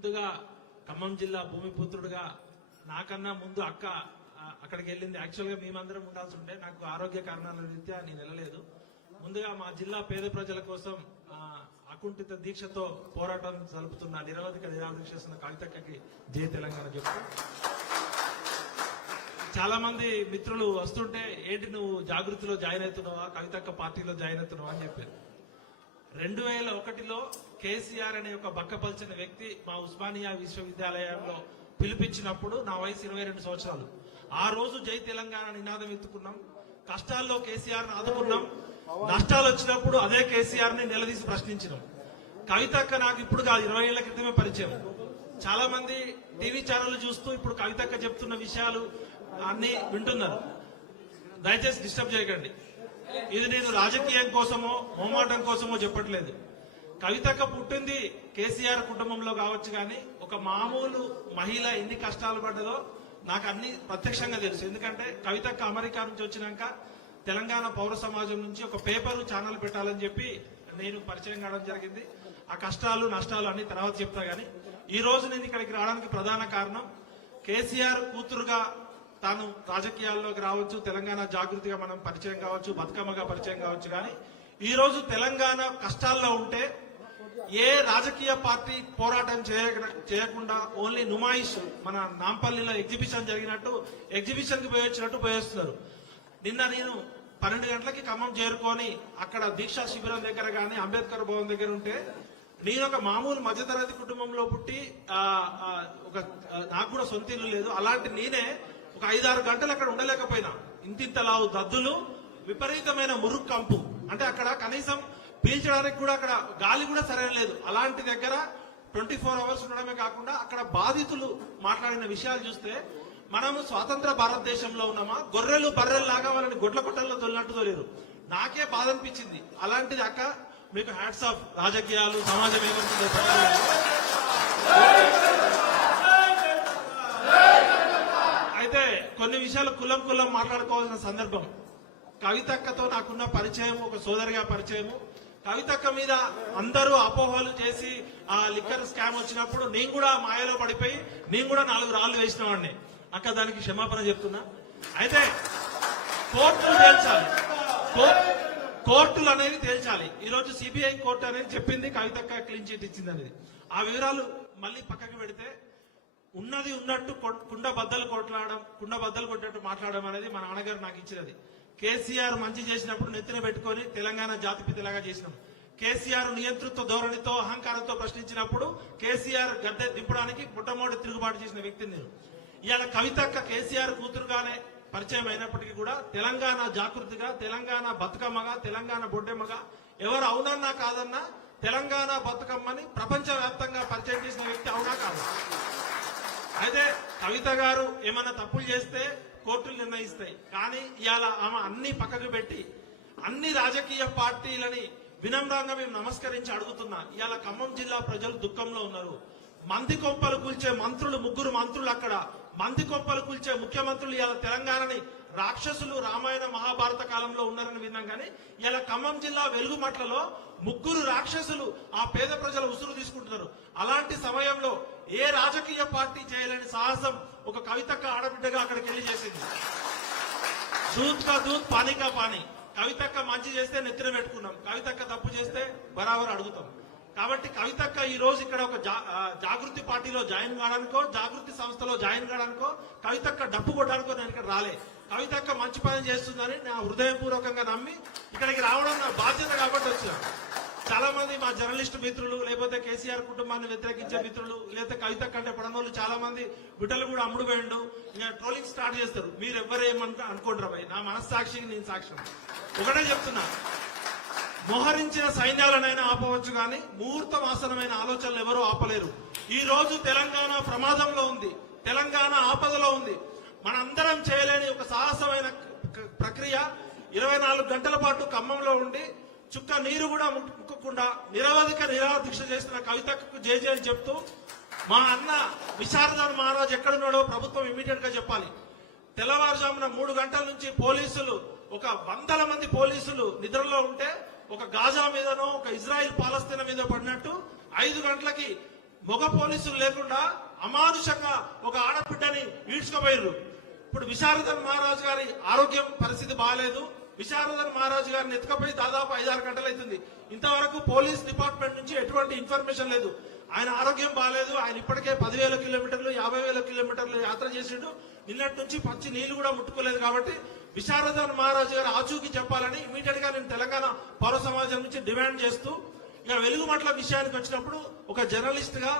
ముందుగా ఖమ్మం జిల్లా భూమిపుత్రుడుగా నాకన్నా ముందు అక్క అక్కడికి వెళ్ళింది. యాక్చువల్గా మేమందరం ఉండాల్సి ఉంటే నాకు ఆరోగ్య కారణాల రీత్యా నేను వెళ్ళలేదు. ముందుగా మా జిల్లా పేద ప్రజల కోసం అకుంఠిత దీక్షతో పోరాటం జరుపుతున్న నిరవధిక నిరాదీక్ష చేస్తున్న కవితక్కకి జై తెలంగాణ చెప్తూ, చాలా మంది మిత్రులు వస్తుంటే ఏంటి నువ్వు జాగృతిలో జాయిన్ అవుతున్నావా, కవితక్క పార్టీలో జాయిన్ అవుతున్నావా అని చెప్పారు. 2001లో కేసీఆర్ అనే ఒక బక్కపల్చిన వ్యక్తి మా ఉస్మానియా విశ్వవిద్యాలయంలో పిలిపించినప్పుడు నా వయసు 22 సంవత్సరాలు. ఆ రోజు జై తెలంగాణ నినాదం ఎత్తుకున్నాం. కష్టాల్లో కేసీఆర్ ని ఆదుకున్నాం, నష్టాలు వచ్చినప్పుడు అదే కేసీఆర్ ని నిలదీసి ప్రశ్నించినాం. కవితక్క నాకు ఇప్పుడు కాదు, 20 ఏళ్ల క్రితమే పరిచయం. చాలా మంది టీవీ ఛానల్ చూస్తూ ఇప్పుడు కవితక్క చెప్తున్న విషయాలు అన్ని వింటున్నారు. దయచేసి డిస్టర్బ్ చేయకండి. ఇది నేను రాజకీయం కోసమో మోమాటం కోసమో చెప్పట్లేదు. కవితక్క పుట్టింది కేసీఆర్ కుటుంబంలో కావచ్చు, కానీ ఒక మామూలు మహిళ ఎన్ని కష్టాలు పడ్డదో నాకు అన్ని ప్రత్యక్షంగా తెలుసు. ఎందుకంటే కవితక్క అమెరికా నుంచి వచ్చినాక తెలంగాణ పౌర సమాజం నుంచి ఒక పేపర్ ఛానల్ పెట్టాలని చెప్పి నేను పరిచయం కావడం జరిగింది. ఆ కష్టాలు నష్టాలు అన్ని తర్వాత చెప్తా. గానీ ఈ రోజు నేను ఇక్కడికి రావడానికి ప్రధాన కారణం కేసీఆర్ కూతురుగా తాను రాజకీయాల్లోకి రావచ్చు, తెలంగాణ జాగృతిగా మనం పరిచయం కావచ్చు, బతుకమ్మగా పరిచయం కావచ్చు. కానీ ఈ రోజు తెలంగాణ కష్టాల్లో ఉంటే ఏ రాజకీయ పార్టీ పోరాటం చేయకుండా ఓన్లీ నుమాయిష్, మన నాంపల్లిలో ఎగ్జిబిషన్ జరిగినట్టు ఎగ్జిబిషన్ కి పోయొచ్చినట్టు పోయేస్తున్నారు. నిన్న నేను 12 గంటలకి ఖమ్మం చేరుకొని అక్కడ దీక్షా శిబిరం దగ్గర గానీ అంబేద్కర్ భవన్ దగ్గర ఉంటే, నేను ఒక మామూలు మధ్యతరగతి కుటుంబంలో పుట్టి నాకు కూడా సొంత ఇల్లు లేదు. అలాంటి నేనే ఒక 5-6 గంటలు అక్కడ ఉండలేకపోయినా. ఇంతింతలావు దద్దులు, విపరీతమైన మురుగు కంపు, అంటే అక్కడ కనీసం పీల్చడానికి కూడా అక్కడ గాలి కూడా సరైన లేదు. అలాంటి దగ్గర 24 అవర్స్ ఉండడమే కాకుండా అక్కడ బాధితులు మాట్లాడిన విషయాలు చూస్తే మనము స్వాతంత్ర భారతదేశంలో ఉన్నామా, గొర్రెలు బర్రెలు లాగా వాళ్ళని గొడ్ల కొట్టల్లో తొలినట్టు తోలేరు. నాకే బాధ అనిపించింది. అలాంటిది అక్క, మీకు హ్యాట్స్ ఆఫ్. రాజకీయాలు సమాజం ఏమవుతుందో అయితే కొన్ని విషయాలు కులం మాట్లాడుకోవాల్సిన సందర్భం. కవితక్కతో నాకున్న పరిచయం ఒక సోదరిగా పరిచయము. కవితక్క మీద అందరూ అపోహలు చేసి ఆ లిక్కర్ స్కామ్ వచ్చినప్పుడు నేను కూడా మాయలో పడిపోయి నేను కూడా 4 రాళ్లు వేసిన వాడిని. అక్క దానికి క్షమాపణ చెప్తున్నా. అయితే కోర్టులు తేల్చాలి, కోర్టులు అనేది తేల్చాలి. ఈ రోజు సిబిఐ కోర్టు అనేది చెప్పింది కవితక్క క్లీన్ చిట్ ఇచ్చింది అనేది. ఆ వివరాలు మళ్ళీ పక్కకి పెడితే ఉన్నది ఉన్నట్టు కుండ బద్దలు కొట్టినట్టు మాట్లాడడం అనేది మా నాన్నగారు నాకు ఇచ్చినది. కేసీఆర్ మంచి చేసినప్పుడు నెత్తిన పెట్టుకొని తెలంగాణ జాతిపితలాగా చేసినాం. కేసీఆర్ నియంతృత్వ ధోరణితో అహంకారంతో ప్రశ్నించినప్పుడు కేసీఆర్ గద్దె దింపడానికి మొట్టమొదటి తిరుగుబాటు చేసిన వ్యక్తిని నేను. ఇవాళ కవితక్క కేసీఆర్ కూతురుగానే పరిచయం అయినప్పటికీ కూడా తెలంగాణ జాగృతిగా, తెలంగాణ బతుకమ్మగా, తెలంగాణ బొడ్డెమ్మగా ఎవరు అవునన్నా కాదన్నా తెలంగాణ బతుకమ్మని ప్రపంచ వ్యాప్తంగా పరిచయం చేసిన వ్యక్తి అవునా కాదు. అయితే కవిత గారు ఏమన్నా తప్పులు చేస్తే కోర్టులు నిర్ణయిస్తాయి. కానీ ఇవాళ ఆమె అన్ని పక్కకు పెట్టి అన్ని రాజకీయ పార్టీలని వినమ్రంగా మేము నమస్కరించి అడుగుతున్నా. ఇవాళ ఖమ్మం జిల్లా ప్రజలు దుఃఖంలో ఉన్నారు. మంది కొంపలు కూల్చే మంత్రులు, 3 మంత్రులు అక్కడ మంది కొంపలు కూల్చే ముఖ్యమంత్రులు ఇవాళ తెలంగాణని రాక్షసులు రామాయణ మహాభారత కాలంలో ఉన్నారని విన్నాం. కానీ ఇలా ఖమ్మం జిల్లా వెలుగుమట్లలో 3 రాక్షసులు ఆ పేద ప్రజల ఉసురు తీసుకుంటున్నారు. అలాంటి సమయంలో ఏ రాజకీయ పార్టీ చేయలేని సాహసం ఒక కవితక్క ఆడబిడ్డగా అక్కడికి వెళ్లి చేసింది. దూత్ కా దూత్, పానీ కా పానీ. కవితక్క మంచి చేస్తే నెత్తిన పెట్టుకున్నాం, కవితక్క తప్పు చేస్తే బరాబర్ అడుగుతాం. కాబట్టి కవితక్క ఈ రోజు ఇక్కడ ఒక జాగృతి పార్టీలో జాయిన్ కావడానికో, జాగృతి సంస్థలో జాయిన్ కావడానికో, కవితక్క డప్పు కొట్టడానికో నేను ఇక్కడ రాలే. కవితక్క మంచి పని చేస్తుందని నా హృదయపూర్వకంగా నమ్మి ఇక్కడికి రావడం నా బాధ్యత కాబట్టి వచ్చాను. చాలా మంది మా జర్నలిస్ట్ మిత్రులు, లేకపోతే కేసీఆర్ కుటుంబాన్ని వ్యతిరేకించే మిత్రులు, లేకపోతే కవితక్క అంటే పడనోళ్ళు చాలా మంది బిడ్డలు కూడా అమ్ముడు పోయిండు, ఇంకా ట్రోలింగ్ స్టార్ట్ చేస్తారు. మీరు ఎవరేమనుకో అనుకోండి భయ్, నా మనస్సాక్షికి నేను సాక్ష్యం. ఒకటే చెప్తున్నా, మోహరించిన సైన్యాలనైనా ఆపవచ్చు కానీ ముహూర్త వాసనమైన ఆలోచనలు ఎవరూ ఆపలేరు. ఈ రోజు తెలంగాణ ప్రమాదంలో ఉంది, తెలంగాణ ఆపదలో ఉంది. మనందరం చేయలేని ఒక సాహసమైన ప్రక్రియ 24 గంటల పాటు ఖమ్మంలో ఉండి చుక్క నీరు కూడా ముక్కకుండా నిరవధిక నిరాదీక్ష చేసిన కవితకు జై చెప్తూ, మా అన్న విశారదాన్ మహారాజ్ ఎక్కడున్నాడో ప్రభుత్వం ఇమీడియట్ గా చెప్పాలి. తెల్లవారుజామున 3 గంటల నుంచి పోలీసులు, ఒక 100 మంది పోలీసులు నిద్రలో ఉంటే ఒక గాజా మీదనో ఒక ఇజ్రాయిల్ పాలస్తీనా మీద పడినట్టు 5 గంటలకి మగ పోలీసులు లేకుండా అమానుషంగా ఒక ఆడబిడ్డని ఈడ్చుకుపోయారు. ఇప్పుడు విశారదన్ మహారాజు గారి ఆరోగ్యం పరిస్థితి బాగాలేదు. విశారదన్ మహారాజు గారిని ఎత్తుకపోయి దాదాపు 5-6 గంటలు అవుతుంది. ఇంతవరకు పోలీస్ డిపార్ట్మెంట్ నుంచి ఎటువంటి ఇన్ఫర్మేషన్ లేదు. ఆయన ఆరోగ్యం బాగాలేదు. ఆయన ఇప్పటికే 10,000 కిలోమీటర్లు 50,000 కిలోమీటర్లు యాత్ర చేసిండు. నిన్నటి నుంచి పచ్చి నీళ్లు కూడా ముట్టుకోలేదు. కాబట్టి విశారదన్ మహారాజు గారు ఆచూకీ చెప్పాలని ఇమీడియట్ గా నేను తెలంగాణ పౌర సమాజం నుంచి డిమాండ్ చేస్తూ, ఇక వెలుగుమట్ల విషయానికి వచ్చినప్పుడు ఒక జర్నలిస్ట్ గా